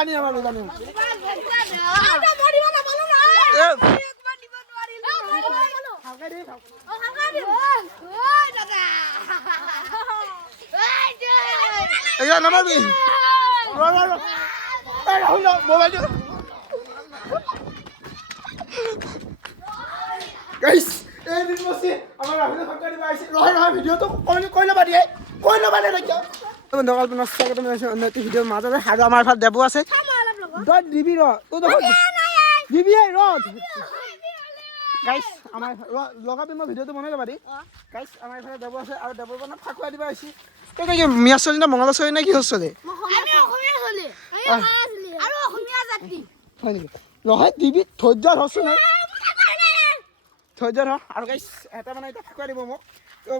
পানী আমাৰ পানী নামাবি মোবাইলটো গাইছ এই দিনমসি আমাৰ ৰাহুলে ফটো দিব আহিছে নহয় ভিডিঅ'টো কৈ ল'বা দে ৰাখিয়া বন্ধুসকল পুনৰ স্বাগতম জনাইছোঁ অন্য এটি ভিডিঅ'ৰ মাজতে আৰু আমাৰ ফালে দেবু আছে তই দিবি ৰ দিবি ৰ গাইছ আমাৰ লগাবি মই ভিডিঅ'টো বনাই ল'বা দি গাইছ আমাৰ এইফালে দেবু আছে আৰু দেবুৰ কাৰণে ফাকুৱা দিব আহিছে তই কি মিয়া চলি না মঙলা চলি নে কি চলি হয় নেকি নহয় দিবি ধৈৰ্য ধৰচোন ধৈৰ্য ধৰ আৰু গাইছ এটা মানে এতিয়া ফাকুৱা দিব মোক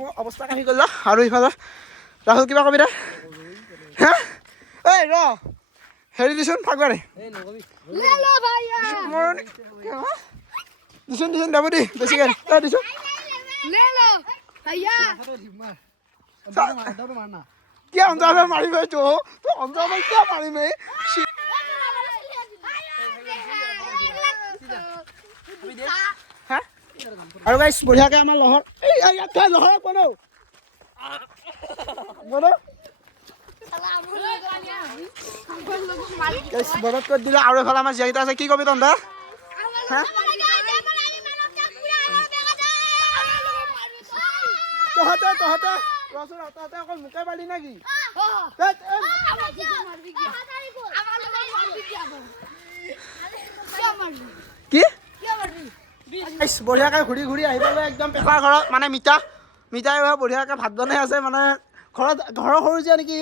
মোৰ অৱস্থা কাঢ়ি গ'ল আৰু ইফালে ৰাহুল কিবা কবি দে হা ঐ ৰ হেৰি দিছোন ফাকুৱাৰে দিছোন যাব দি বেছিকৈ তই দিছোন কিয় অঞ্চলভাৱে মাৰিম তো তই অঞ্চলভাৱে কিয় মাৰিম আৰু গাইছ বঢ়িয়াকৈ আমাৰ লহৰ ইয়াত লহৰ বনাও বৰত কৰি দিলে আৰু এফালে আমাৰ জীয়াকেইটা আছে কি কবি তহঁতে তহঁতে অকল মোকে পালি নেকি কি বঢ়িয়াকৈ ঘূৰি ঘূৰি আহিবলৈ একদম পেপাৰ ঘৰত মানে মিঠাই বঢ়িয়াকৈ ভাত বনাই আছে মানে ঘৰৰ সৰু জীয়া নেকি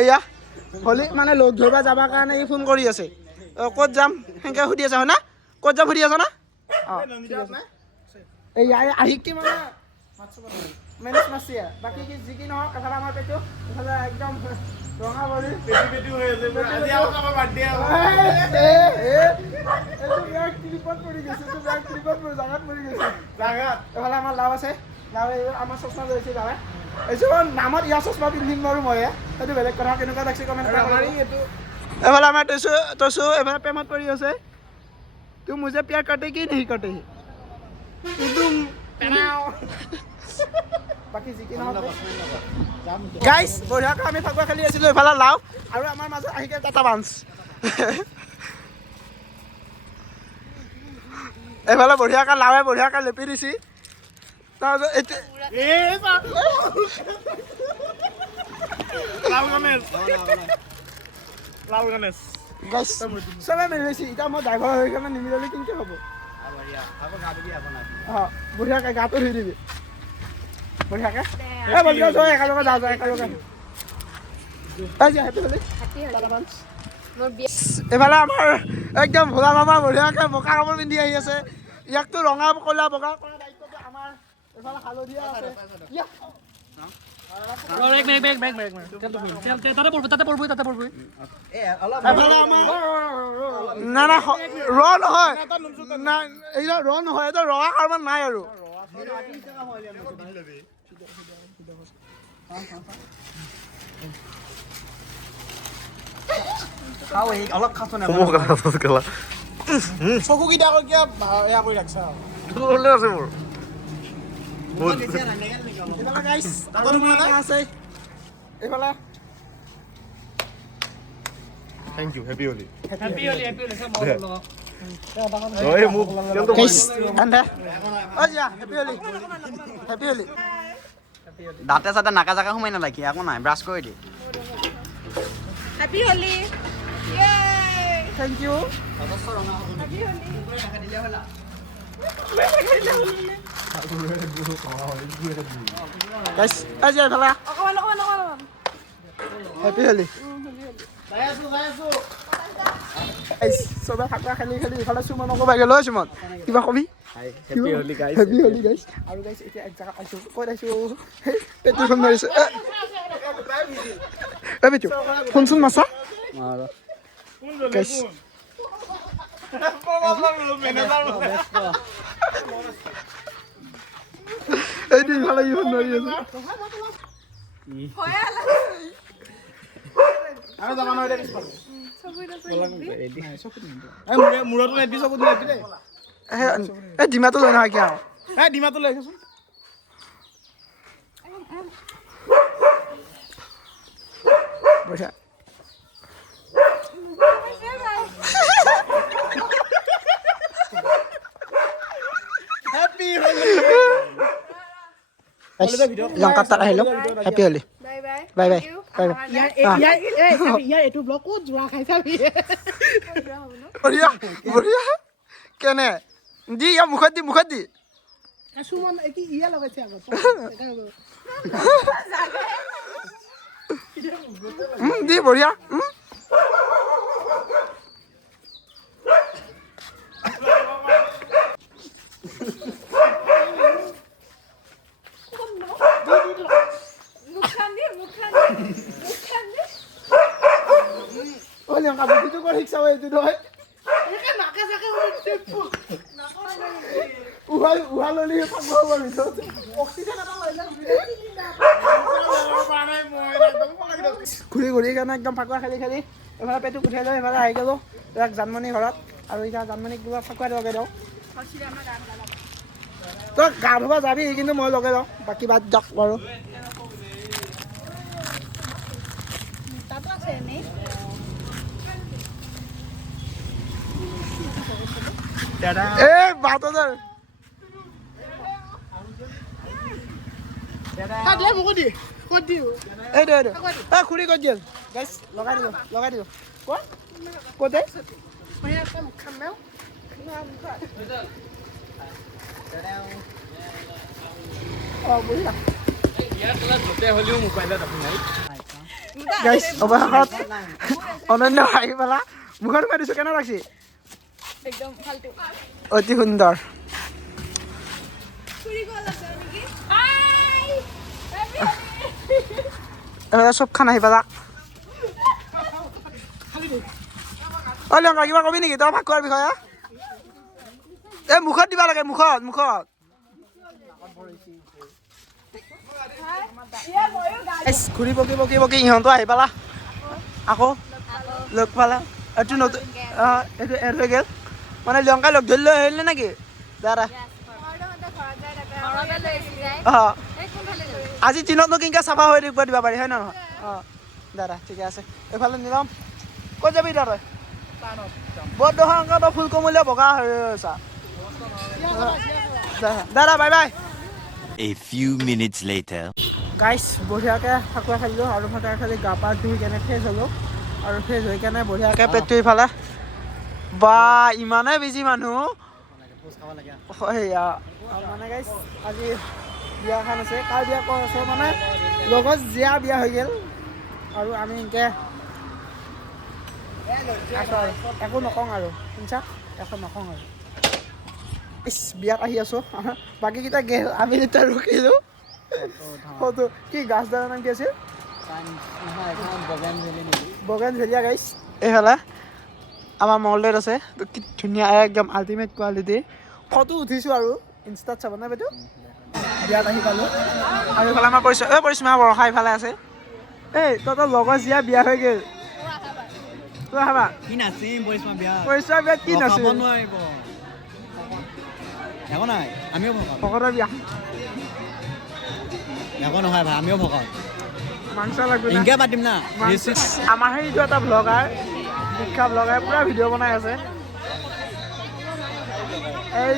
এয়া হলি মানে লগ ধৰিব যাবৰ কাৰণে ই ফোন কৰি আছে ক'ত যাম সেনেকৈ সুধি আছে হয় না ক'ত যাম সুধি আছ না এয়া আহি কি মানে মেনেজ মাছি বাকী কি যি কি নহওক এফালে আমাৰ পেটু এফালে একদম ৰঙা বৰি এফালে আমাৰ লাভ আছে লাভে আমাৰ চশমা লৈছে লাভে এইটো নামত ইয়াৰ চশমা পিন্ধিম বাৰু মই সেইটো বেলেগ কথা কেনেকুৱা লাগিছে কমেণ্ট এইটো এফালে আমাৰ তইছো এফালে প্ৰেমত পৰি আছে তুই মুঝে প্यार करते कि नहीं करते तुम বাকি যি কি নহওক গাইছ বঢ়িয়াকৈ আমি ফাকুৱা খেলি আছিলোঁ এইফালে লাভ আৰু আমাৰ মাজত আহি গ'ল টাটা বাঞ্চ এইফালে বঢ়িয়াকৈ লাভে বঢ়িয়াকৈ লেপি দিছি তাৰপিছত গাইছ চবে মিলিছে এতিয়া মই ড্ৰাইভাৰ হৈ কেনে নিমিলিলে কেনেকৈ হ'ব অঁ বঢ়িয়াকৈ গাটো ধুই দিবি বঢ়িয়াকৈ একেলগে যাওঁ একেলগে এইফালে আমাৰ একদম ভোলা মামা বঢ়িয়াকৈ বগা কাপোৰ পিন্ধি আহি আছে ইয়াকতো ৰঙা ক'লা বগা কৰা দায়িত্বটো আমাৰ এইফালে হালধীয়া আছে না ৰ নহয় এইটো ৰঙা কাৰোবাৰ নাই আৰু চকুকেইটা কিয় এয়া কৰি ৰাখছা আছে মোৰ Thank you. Happy Holi. Happy Holi. দাঁতে চাতে নাকা জাকা সোমাই নালাগে একো নাই ব্ৰাছ কৰি দি Happy Holi. Thank you. Guys, aja pala. Happy Holi. Guys, sobat hakka khali ikhale Suman ko ba gelo Suman. Kiba kobi? Happy Holi guys. Happy Holi guys. Aru guys ite ek jaga aisu. Ko aisu. Petrol phone marisu. Betu. Phone sun masa? Maro. Guys. এই দিন ভালো Yoon নই আৰু যাবা নহয় এতিয়া পিছফালে মূৰতো নেবি চকুত নেবি দেই এই ডিমাটো লৈ নহয় কিয় এই ডিমাটো লৈ আহিছোন বঢ়িয়া Happy Holi! লঙ্কা তাত আহিলো হ্যাপি হলি বাই বাই বাই বাই ইয়াৰ এটো ব্লগ কো জোৰা খাই চাবি বঢ়িয়া বঢ়িয়া কেনে দি ইয়া মুখত দি সুমন কি ইয়া লগাইছে আগত দি বঢ়িয়া Olha, ang kabit dito ko hiksa way dito ay. Uhal oli yung pagbawa dito. Oxygen na tayo lang. ঘূৰি কাৰণে একদম ফাকুৱা খেলি এফালে পেটু উঠাই লৈ এফালে আহি গ'লো জানমণি ঘৰত আৰু এতিয়া জানমণিক কিবা ফাকুৱা লগাই দিওঁ তই গা ধুবা যাবি কিন্তু মই লগাই দিওঁ বাকী বাদ যাওক বাৰু এই বাটৰ খুৰী ক'ত গ'ল গাইছ লগাই দিলোঁ ক'ত গাইছ অৱশেষত অনন্য আহি পেলা মুখত সোমাই দিছোঁ কেনে লাগছি অতি সুন্দৰ চব খান আহি পেলা লংকা কিবা কবি নেকি তই ভাগ খোৱাৰ বিষয়ে এই মুখত দিবা লাগে মুখত ঘূৰি পকি ইহঁতো আহি পালা আকৌ লগ পালা এইটো নতুন এইটো এড হৈ গ'ল মানে লংকা লগ ধৰি লৈ আহিলে নেকি দাদা আজি দিনতনো কেনেকৈ চাফা হৈ দেখুৱাই দিব পাৰি হয় নহয় দাদা ঠিকে আছে এইফালে নিলাম ক'ত যাবি তই বৰদহা ফুলকমলীয়া বগা হৈ আছা দাদা bye bye A few minutes later. গাইছ বঢ়িয়াকৈ ফাকুৱা খেলিলোঁ আৰু ফাকুৱা খেলি গা পা ধুই কেনে ফ্ৰেছ হ'লোঁ আৰু ফ্ৰেছ হৈ কেনে বঢ়িয়াকৈ পেটটো ইফালে বা ইমানে বিজি মানুহ সেয়া মানে গাইছ আজি বিয়া এখন আছে কাৰ বিয়া কৈ আছোঁ মানে লগত জীয়া বিয়া হৈ গ'ল আৰু আমি এনেকৈ আছোঁ আৰু একো নকওঁ আৰু শুনছা একো নকওঁ আৰু বিয়াত আহি আছোঁ বাকীকেইটা গেল আমি এতিয়া ৰখিলোঁ ফটো কি গাছ দাৰ নাম কি আছিল বগেনভেলিয়া গাইছ এইফালে আমাৰ মলডেত আছে কি ধুনীয়া একদম আল্টিমেট কোৱালিটি ফটো উঠিছোঁ আৰু ইনষ্টাত চাব নাই বাইদেউ বিয়াত আহি পালোঁ আৰু এইফালে আমাৰ পৰিশ্মা বৰষা এইফালে আছে এই তহঁতৰ লগৰ জীয়া বিয়া হৈ গ'ল তই খাবা কি নাচিম পৰিশ্মা বিয়াত কি নাচিম একো নাই আমিও ভকতৰ বিয়া একো নহয় ভাই আমিও ভকত মাংস লাগিব ইনকে পাতিম না আমাৰ সেইটো এটা ব্লগাৰ শিক্ষা ব্লগাৰ পুৰা ভিডিঅ' বনাই আছে এই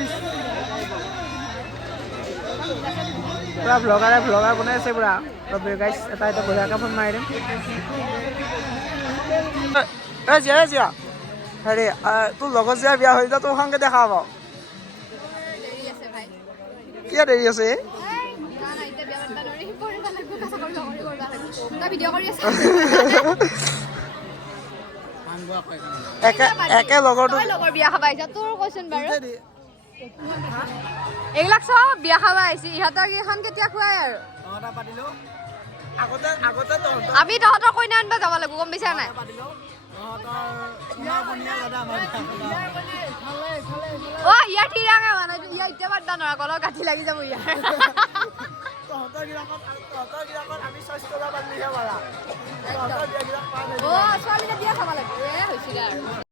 পুৰা ব্লগাৰ বনাই আছে পুৰা গাইছ এটা বঢ়িয়াকৈ ফোন মাৰি দিম জীয়া হেৰি তোৰ লগত জীয়া বিয়া হৈ যায় তোৰ সঙ্গে দেখা পাব কিয় দেৰি আছে একে লগৰটো বিয়া খাব আহিছা তোৰ কৈছোন বাৰু এইবিলাক চব বিয়া খাব আহিছে ইহঁতক এইখন কেতিয়া খুৱাই আৰু আমি তহঁতৰ কইনা আনিব যাব লাগিব গম পাইছা নাই ইয়াৰ ঠিৰাঙে মানে ইয়াৰ এতিয়া বাদ নৰা কলৰ গাঁঠি লাগি যাব ইয়াৰ তহঁতৰ গিলাকত আমি চইচ কৰিব পাৰিলেহে পাৰা তহঁতৰ বিয়াগিলাক পাৰ হৈ অ ছোৱালীকে বিয়া খাব লাগিব হৈছিলে আৰু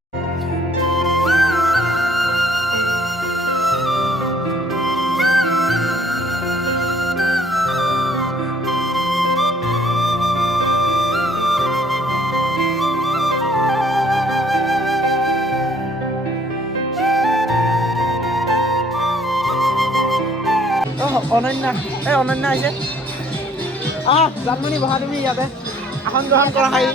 অনন্যা অনন্যা আহিছে জানমণি বহা তুমি ইয়াতে আসন গ্ৰহণ কৰা খাই